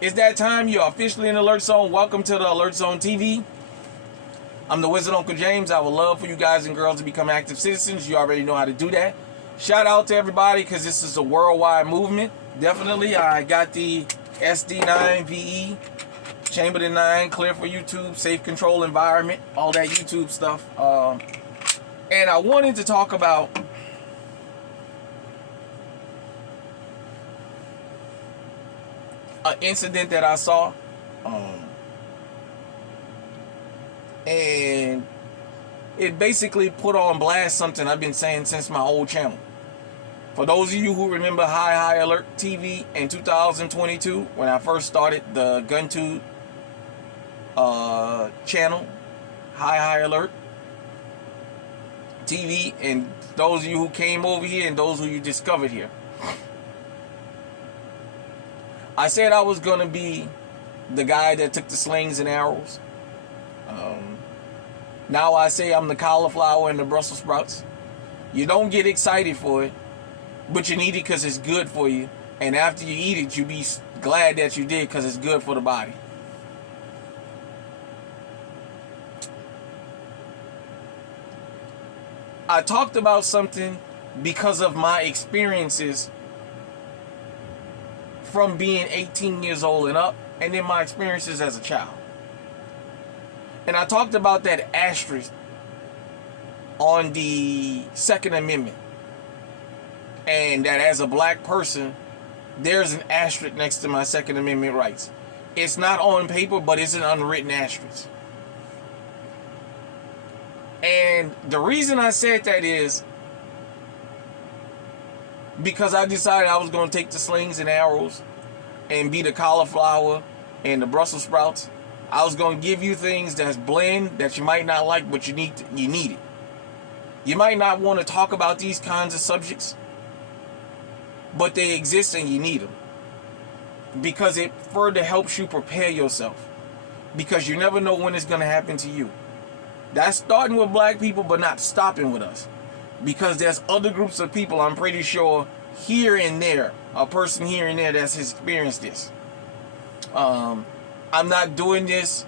It's that time. You're officially in Alert Zone. Welcome to the Alert Zone TV. I'm the Wizard Uncle James. I would love for you guys and girls to become active citizens. You already know how to do that. Shout out to everybody because this is a worldwide movement. Definitely, I got the SD9 VE, chambered in 9, clear for YouTube, safe control environment, all that YouTube stuff. And I wanted to talk about an incident that I saw. And it basically put on blast something I've been saying since my old channel. For those of you who remember High Alert TV in 2022, when I first started the GunTube channel, High Alert TV, and those of you who came over here and those who you discovered here, I said I was going to be the guy that took the slings and arrows. Now I say I'm the cauliflower and the Brussels sprouts. You don't get excited for it, but you need it because it's good for you. And after you eat it, you be glad that you did because it's good for the body. I talked about something because of my experiences from being 18 years old and up, and then my experiences as a child. And I talked about that asterisk on the Second Amendment. And that as a black person, there's an asterisk next to my Second Amendment rights. It's not on paper, but it's an unwritten asterisk. And the reason I said that is because I decided I was going to take the slings and arrows and be the cauliflower and the Brussels sprouts. I was going to give you things that's bland that you might not like, but you need it. You might not want to talk about these kinds of subjects, but they exist and you need them. Because it further helps you prepare yourself. Because you never know when it's going to happen to you. That's starting with black people, but not stopping with us. Because there's other groups of people, I'm pretty sure, here and there, a person here and there that's experienced this. I'm not doing this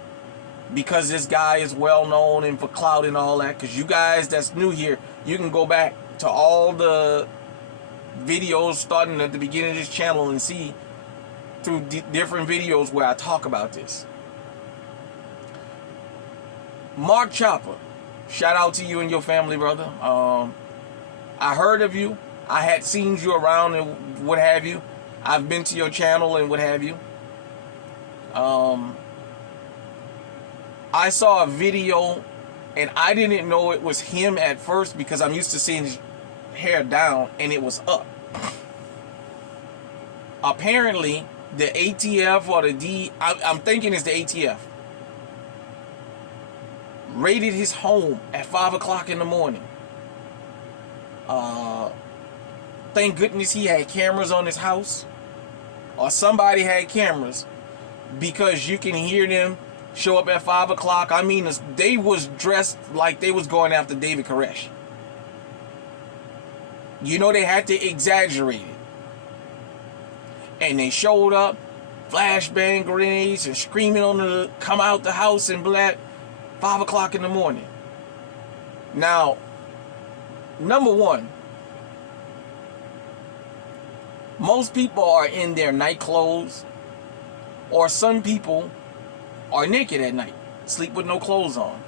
because this guy is well known and for clout and all that. Because you guys that's new here, you can go back to all the videos starting at the beginning of this channel and see through different videos where I talk about this. Mark Choppa, shout out to you and your family, brother. I heard of you. I had seen you around and what have you. I've been to your channel and what have you. I saw a video and I didn't know it was him at first because I'm used to seeing his hair down and it was up. Apparently the ATF or the I'm thinking it's the ATF, raided his home at 5 o'clock in the morning. Thank goodness he had cameras on his house, or somebody had cameras, because you can hear them show up at 5 o'clock. I mean, they was dressed like they was going after David Koresh. You know, they had to exaggerate it. And they showed up, flashbang grenades and screaming on the come out the house and black 5 o'clock in the morning. Now, number one, most people are in their night clothes, or some people are naked at night, sleep with no clothes on.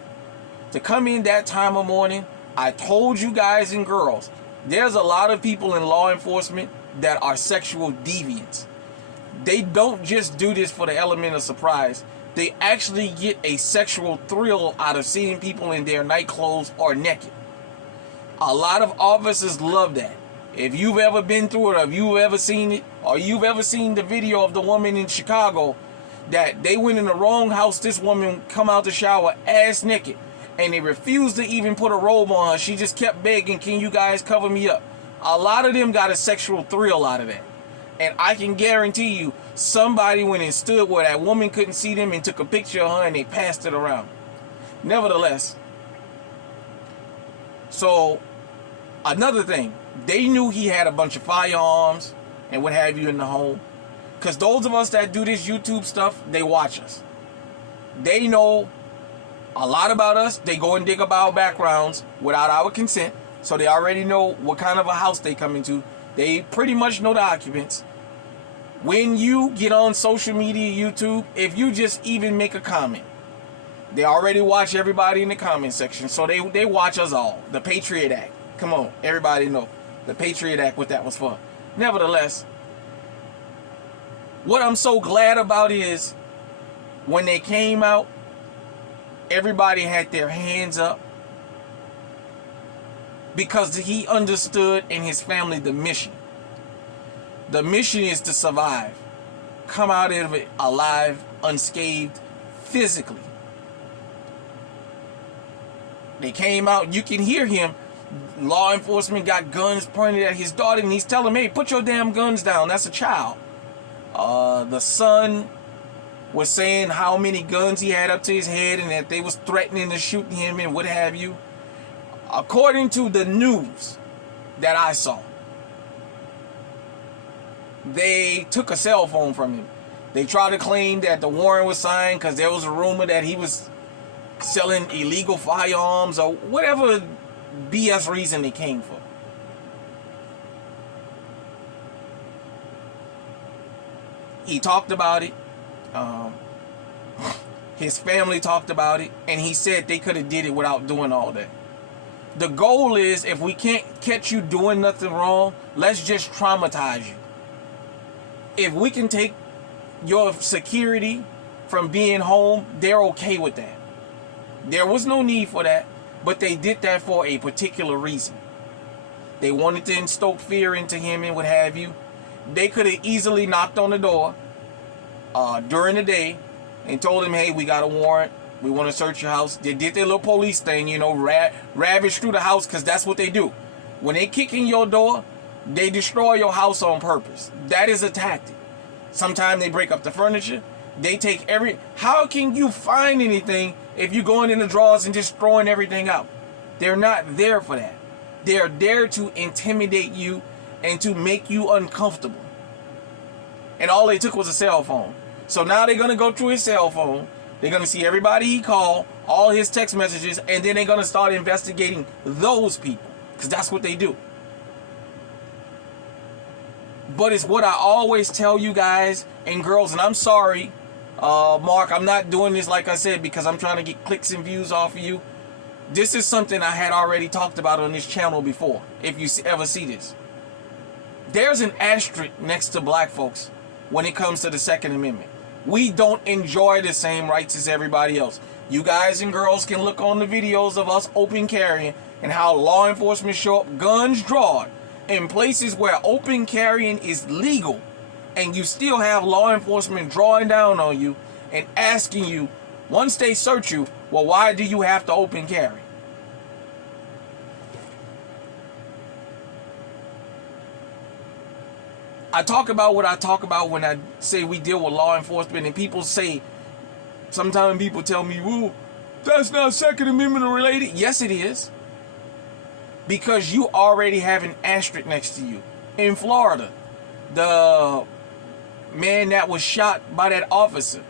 To come in that time of morning, I told you guys and girls, there's a lot of people in law enforcement that are sexual deviants. They don't just do this for the element of surprise. They actually get a sexual thrill out of seeing people in their night clothes or naked. A lot of officers love that. If you've ever been through it, or if you've ever seen it, or you've ever seen the video of the woman in Chicago that they went in the wrong house, this woman come out the shower ass naked, and they refused to even put a robe on her. She just kept begging, can you guys cover me up? A lot of them got a sexual thrill out of that. And I can guarantee you, somebody went and stood where that woman couldn't see them and took a picture of her and they passed it around. Nevertheless, so another thing, they knew he had a bunch of firearms and what have you in the home. Because those of us that do this YouTube stuff, they watch us. They know a lot about us. They go and dig up our backgrounds without our consent. So they already know what kind of a house they come into. They pretty much know the occupants. When you get on social media, YouTube, if you just even make a comment, they already watch everybody in the comment section. So they watch us all. The Patriot Act. Come on, everybody know. The Patriot Act, what that was for. Nevertheless, what I'm so glad about is when they came out, everybody had their hands up because he understood and his family the mission. The mission is to survive. Come out of it alive, unscathed, physically. They came out, you can hear him. Law enforcement got guns pointed at his daughter and he's telling him, hey, put your damn guns down. That's a child. The son was saying how many guns he had up to his head and that they was threatening to shoot him and what have you. According to the news that I saw, they took a cell phone from him. They tried to claim that the warrant was signed because there was a rumor that he was selling illegal firearms or whatever BS reason they came for. He talked about it. His family talked about it, and he said they could have did it without doing all that. The goal is, if we can't catch you doing nothing wrong, let's just traumatize you. If we can take your security from being home, they're okay with that. There was no need for that, but they did that for a particular reason. They wanted to instoke fear into him and what have you. They could have easily knocked on the door during the day and told him, hey, we got a warrant. We want to search your house. They did their little police thing, you know, ravage through the house, because that's what they do. When they kick in your door, they destroy your house on purpose. That is a tactic. Sometimes they break up the furniture. They take How can you find anything if you're going in the drawers and just throwing everything out? They're not there for that. They're there to intimidate you and to make you uncomfortable. And all they took was a cell phone. So now they're going to go through his cell phone. They're going to see everybody he called, all his text messages, and then they're going to start investigating those people, because that's what they do. But it's what I always tell you guys and girls, and I'm sorry, Mark, I'm not doing this like I said because I'm trying to get clicks and views off of you. This is something I had already talked about on this channel before, if you ever see this. There's an asterisk next to black folks when it comes to the Second Amendment. We don't enjoy the same rights as everybody else. You guys and girls can look on the videos of us open carrying and how law enforcement show up guns drawn in places where open carrying is legal, and you still have law enforcement drawing down on you and asking you, once they search you, well, why do you have to open carry? I talk about what I talk about when I say we deal with law enforcement, and people say, sometimes people tell me, well, that's not Second Amendment related. Yes, it is. Because you already have an asterisk next to you. In Florida, the man that was shot by that officer,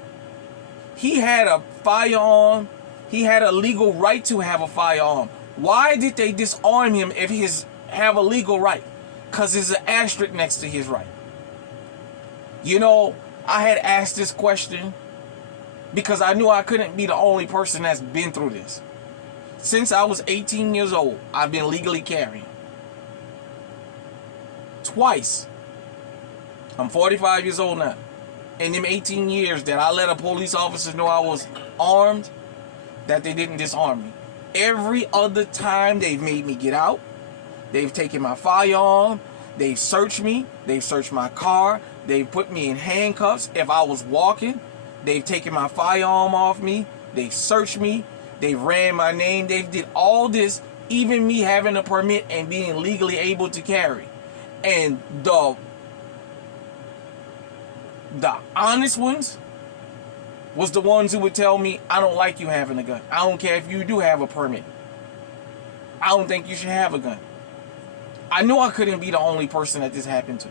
he had a firearm. He had a legal right to have a firearm. Why did they disarm him if he have a legal right? Because there's an asterisk next to his right. You know, I had asked this question because I knew I couldn't be the only person that's been through this. Since I was 18 years old, I've been legally carrying. Twice. I'm 45 years old now. In them 18 years that I let a police officer know I was armed, that they didn't disarm me. Every other time they've made me get out. They've taken my firearm. They've searched me. They've searched my car. They've put me in handcuffs. If I was walking, they've taken my firearm off me. They've searched me. They've ran my name. They've did all this, even me having a permit and being legally able to carry. And the honest ones was the ones who would tell me, I don't like you having a gun. I don't care if you do have a permit. I don't think you should have a gun. I knew I couldn't be the only person that this happened to.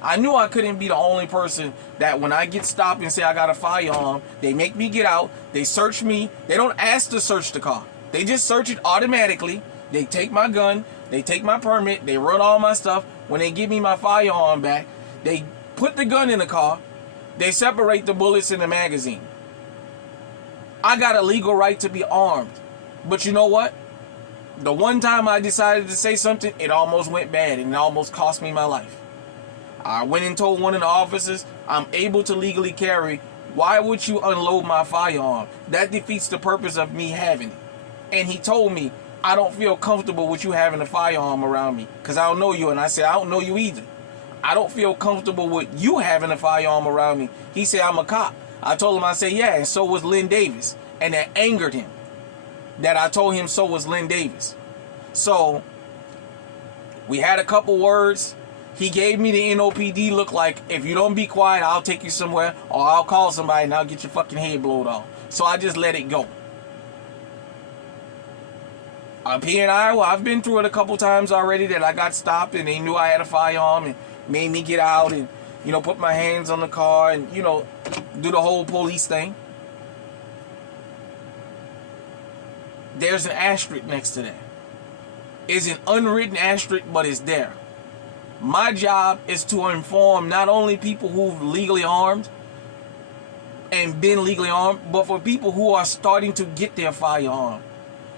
I knew I couldn't be the only person that when I get stopped and say I got a firearm, they make me get out, they search me. They don't ask to search the car. They just search it automatically. They take my gun, they take my permit, they run all my stuff. When they give me my firearm back, they put the gun in the car, they separate the bullets in the magazine. I got a legal right to be armed. But you know what? The one time I decided to say something, it almost went bad and it almost cost me my life. I went and told one of the officers, I'm able to legally carry. Why would you unload my firearm? That defeats the purpose of me having it. And he told me, I don't feel comfortable with you having a firearm around me because I don't know you. And I said, I don't know you either. I don't feel comfortable with you having a firearm around me. He said, I'm a cop. I told him, I said, yeah, and so was Lynn Davis. And that angered him that I told him so was Lynn Davis. So we had a couple words. He gave me the NOPD look like, if you don't be quiet, I'll take you somewhere or I'll call somebody and I'll get your fucking head blowed off. So I just let it go. Up here in Iowa, I've been through it a couple times already that I got stopped and they knew I had a firearm and made me get out and, you know, put my hands on the car and, you know, do the whole police thing. There's an asterisk next to that. It's an unwritten asterisk, but it's there. My job is to inform not only people who've legally armed and been legally armed, but for people who are starting to get their firearm.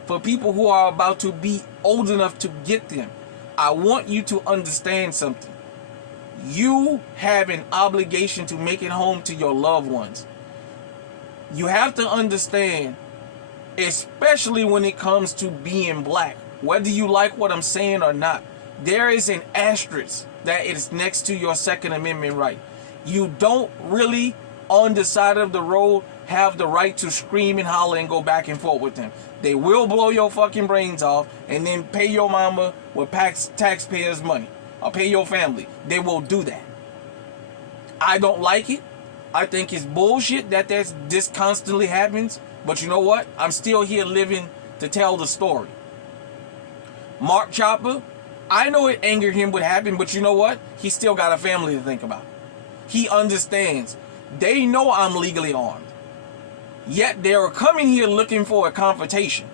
For people who are about to be old enough to get them. I want you to understand something. You have an obligation to make it home to your loved ones. You have to understand, especially when it comes to being black, whether you like what I'm saying or not, there is an asterisk that is next to your Second Amendment right. You don't really, on the side of the road, have the right to scream and holler and go back and forth with them. They will blow your fucking brains off and then pay your mama with taxpayers' money or pay your family. They will do that. I don't like it. I think it's bullshit that this constantly happens. But you know what? I'm still here living to tell the story. Mark Choppa, I know it angered him what happened, but you know what? He still got a family to think about. He understands. They know I'm legally armed. Yet they are coming here looking for a confrontation.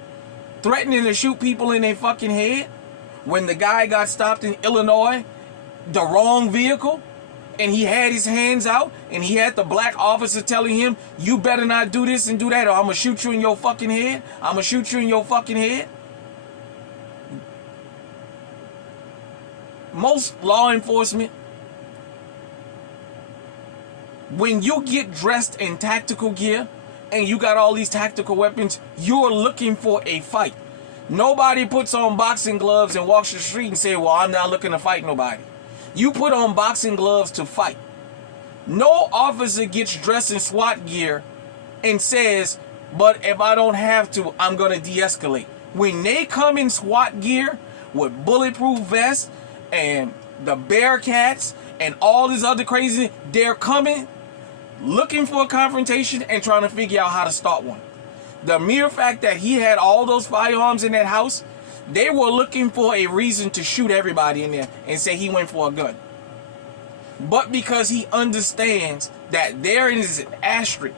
Threatening to shoot people in their fucking head. When the guy got stopped in Illinois, the wrong vehicle, and he had his hands out, and he had the black officer telling him, you better not do this and do that, or I'm going to shoot you in your fucking head. I'm going to shoot you in your fucking head. Most law enforcement, when you get dressed in tactical gear and you got all these tactical weapons, you're looking for a fight. Nobody puts on boxing gloves and walks the street and say, well, I'm not looking to fight nobody. You put on boxing gloves to fight. No officer gets dressed in SWAT gear and says, but if I don't have to, I'm going to de-escalate. When they come in SWAT gear with bulletproof vests and the Bearcats and all this other crazy, they're coming looking for a confrontation and trying to figure out how to start one. The mere fact that he had all those firearms in that house, they were looking for a reason to shoot everybody in there and say he went for a gun. But because he understands that there is an asterisk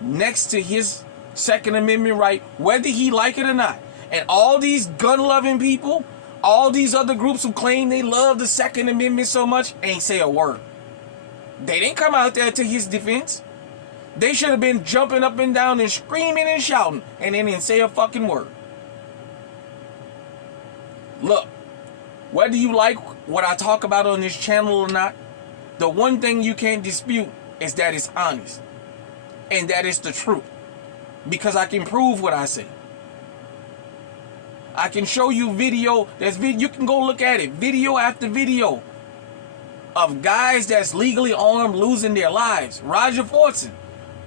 next to his Second Amendment right, whether he like it or not, and all these gun-loving people, all these other groups who claim they love the Second Amendment so much, ain't say a word. They didn't come out there to his defense. They should have been jumping up and down and screaming and shouting, and they didn't say a fucking word. Look, whether you like what I talk about on this channel or not, the one thing you can't dispute is that it's honest. And that it's the truth. Because I can prove what I say. I can show you video. You can go look at it. Video after video of guys that's legally armed losing their lives. Roger Fortson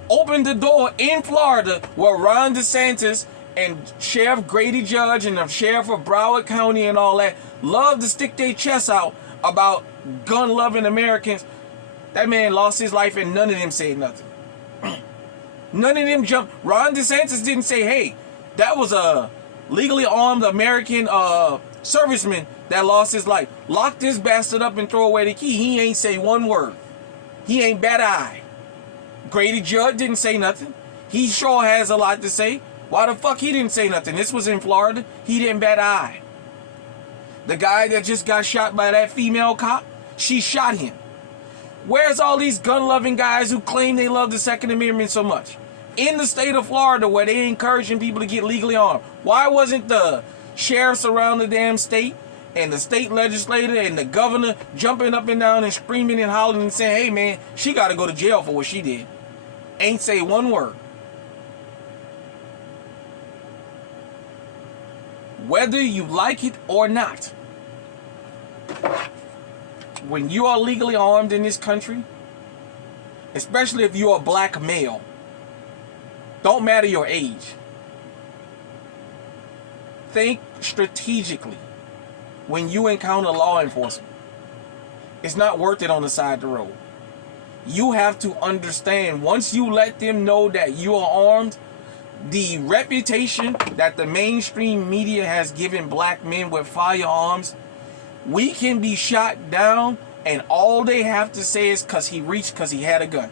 opened the door in Florida where Ron DeSantis and Sheriff Grady Judge and the Sheriff of Broward County and all that love to stick their chests out about gun-loving Americans. That man lost his life and none of them said nothing. None of them jumped. Ron DeSantis didn't say, hey, that was a legally armed American serviceman that lost his life. Lock this bastard up and throw away the key. He ain't say one word. He ain't bat an eye. Grady Judd didn't say nothing. He sure has a lot to say. Why the fuck he didn't say nothing? This was in Florida. He didn't bat an eye. The guy that just got shot by that female cop, she shot him. Where's all these gun-loving guys who claim they love the Second Amendment so much? In the state of Florida, where they encouraging people to get legally armed, why wasn't the sheriffs around the damn state and the state legislator and the governor jumping up and down and screaming and hollering and saying, hey man, she got to go to jail for what she did? Ain't say one word. Whether you like it or not, when you are legally armed in this country, especially if you're a black male, don't matter your age, think strategically when you encounter law enforcement. It's not worth it on the side of the road. You have to understand, once you let them know that you are armed, the reputation that the mainstream media has given black men with firearms, we can be shot down and all they have to say is because he reached, because he had a gun.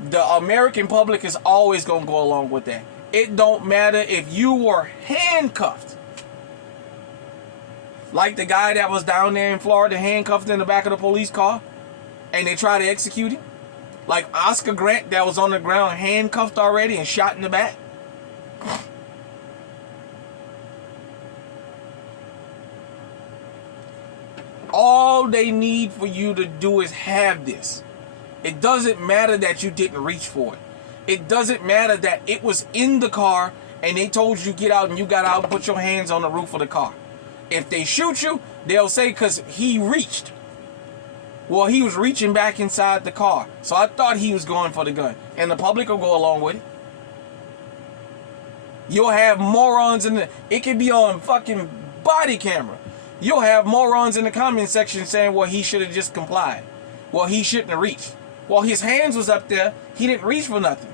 The American public is always going to go along with that. It don't matter if you were handcuffed. Like the guy that was down there in Florida handcuffed in the back of the police car and they tried to execute him. Like Oscar Grant that was on the ground handcuffed already and shot in the back. All they need for you to do is have this. It doesn't matter that you didn't reach for it. It doesn't matter that it was in the car and they told you get out and you got out and put your hands on the roof of the car. If they shoot you, they'll say because he reached. Well, he was reaching back inside the car. So I thought he was going for the gun. And the public will go along with it. You'll have morons in the... It could be on fucking body camera. You'll have morons in the comment section saying, well, he should have just complied. Well, he shouldn't have reached. Well, his hands was up there. He didn't reach for nothing.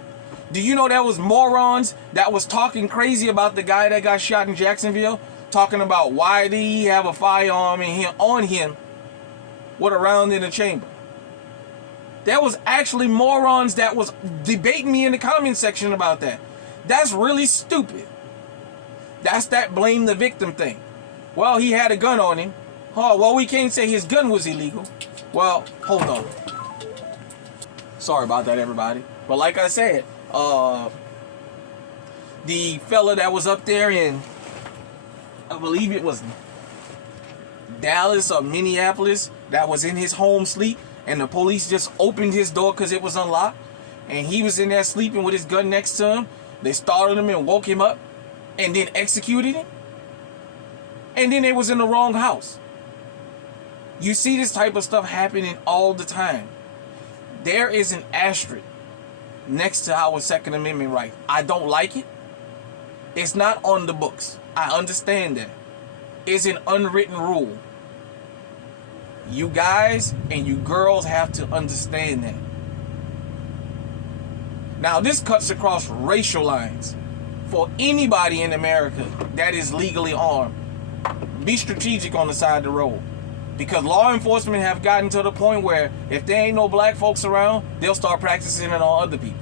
Do you know there was morons that was talking crazy about the guy that got shot in Jacksonville? Talking about why did he have a firearm on him with a round in the chamber. There was actually morons that was debating me in the comment section about that. That's really stupid. That's that blame the victim thing. Well, he had a gun on him. Oh, well, we can't say his gun was illegal. Well, hold on. Sorry about that, everybody. But like I said, the fella that was up there in, I believe it was Dallas or Minneapolis, that was in his home sleep, and the police just opened his door because it was unlocked, and he was in there sleeping with his gun next to him. They startled him and woke him up and then executed him, and then it was in the wrong house. You see this type of stuff happening all the time. There is an asterisk next to our Second Amendment right. I don't like it. It's not on the books. I understand that. It's an unwritten rule. You guys and you girls have to understand that. Now, this cuts across racial lines. For anybody in America that is legally armed, be strategic on the side of the road. Because law enforcement have gotten to the point where if there ain't no black folks around, they'll start practicing it on other people.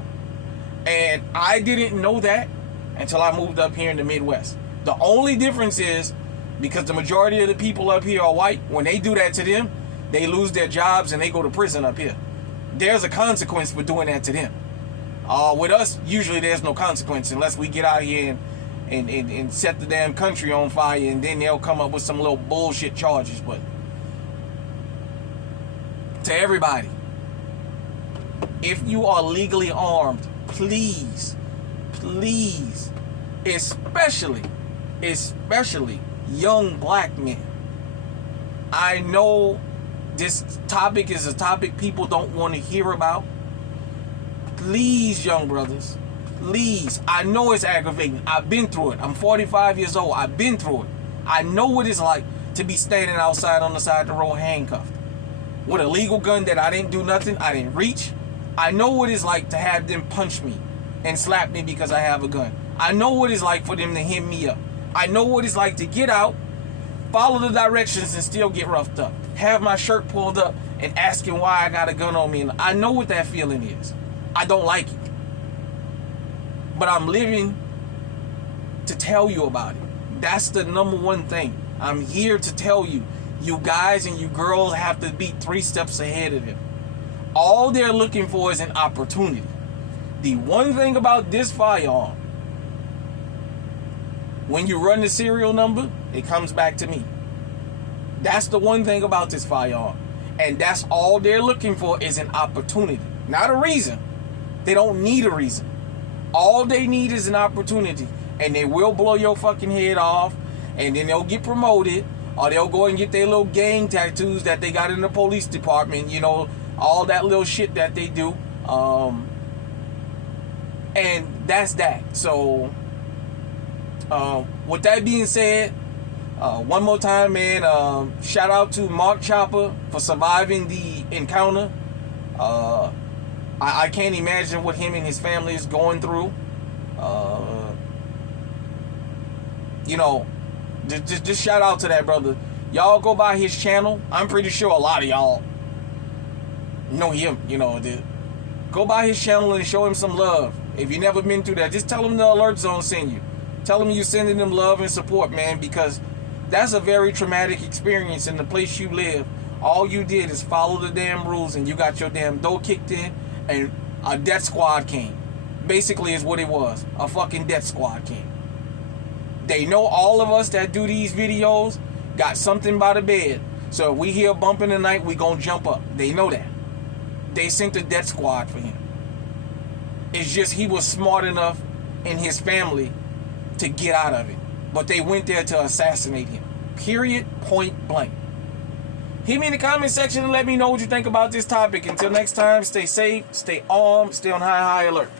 And I didn't know that until I moved up here in the Midwest. The only difference is, because the majority of the people up here are white, when they do that to them, they lose their jobs and they go to prison up here. There's a consequence for doing that to them. With us, usually there's no consequence unless we get out here and set the damn country on fire, and then they'll come up with some little bullshit charges. But to everybody, if you are legally armed, please, especially young black men. I know this topic is a topic people don't want to hear about. Please, young brothers, please. I know it's aggravating. I've been through it. I'm 45 years old. I've been through it. I know what it's like to be standing outside on the side of the road handcuffed with a legal gun that I didn't do nothing. I didn't reach. I know what it's like to have them punch me and slap me because I have a gun. I know what it's like for them to hem me up. I know what it's like to get out follow the directions and still get roughed up. Have my shirt pulled up and asking why I got a gun on me. And I know what that feeling is. I don't like it. But I'm living to tell you about it. That's the number one thing. I'm here to tell you. You guys and you girls have to be 3 steps ahead of them. All they're looking for is an opportunity. The one thing about this firearm, when you run the serial number, it comes back to me. That's the one thing about this firearm. And that's all they're looking for is an opportunity. Not a reason. They don't need a reason. All they need is an opportunity. And they will blow your fucking head off. And then they'll get promoted. Or they'll go and get their little gang tattoos that they got in the police department. You know, all that little shit that they do. And that's that. So, with that being said, one more time, man, shout out to Mark Choppa for surviving the encounter. I can't imagine what him and his family is going through. You know, just shout out to that brother. Y'all go by his channel. I'm pretty sure a lot of y'all know him. You know, go by his channel and show him some love. If you never been through that, just tell him the Alert Zone send you. Tell him you sending them love and support, man, because that's a very traumatic experience in the place you live. All you did is follow the damn rules and you got your damn door kicked in and a death squad came. Basically is what it was. A fucking death squad came. They know all of us that do these videos got something by the bed. So if we hear a bump in the night, we gonna jump up. They know that. They sent the death squad for him. It's just he was smart enough in his family to get out of it. But they went there to assassinate him. Period. Point blank. Hit me in the comment section and let me know what you think about this topic. Until next time, stay safe, stay armed, stay on high alert.